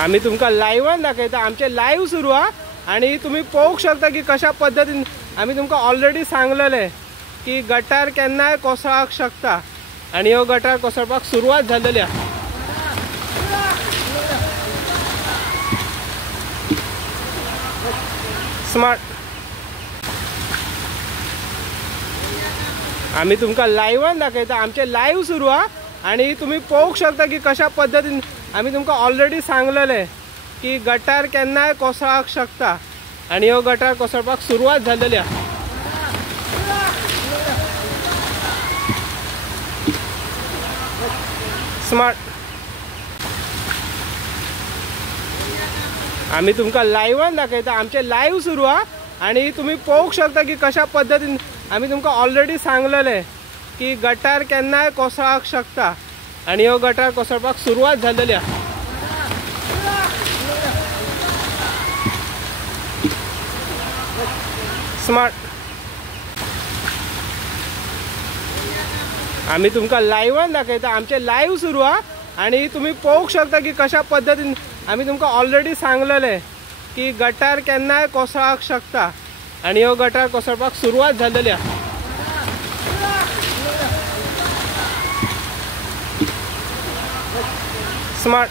आम्ही तुमका लाईव्हान दाखयता आमचे लाईव्ह सुरू हा आणि तुम्ही पळोवंक शकता की कशा पद्धतीन आम्ही तुमका ऑलरेडी सांगलेले की गटार केन्नाय कोसळाक शकता आणि हो गटार कोसळपाक सुरुवात झालेली आहे। स्मार्ट आम्ही तुमका लाईव्हान दाखयता आमचे लाईव्ह सुरू हा आणि तुम्ही पळोवंक शकता की कशा पद्धतीन आम्ही तुमका ऑलरेडी सांगलेले की गटार केन्नाय कोसळाक शकता आणि हो गटार कोसळपाक सुरुवात झालेली आहे। स्मार्ट आम्ही तुमका लाईव्हान दाखयता आमचे लाईव्ह सुरू हा आणि तुम्ही पळोवंक शकता की कशा पद्धतीन आम्ही तुमका ऑलरेडी सांगलेले की गटार केन्नाय कोसळाक शकता आणि हो गटार कोसळपाक सुरुवात झालेली आहे। स्मार्ट आम्ही तुमका लाईव्हान दाखयता आमचे लाईव्ह सुरू हा आणि तुम्ही पळोवंक शकता की कशा पद्धतीन आम्ही तुमका ऑलरेडी सांगलेले की गटार केन्नाय कोसळाक शकता आणि हो गटार कोसळपाक सुरुवात झालेली आहे। स्मार्ट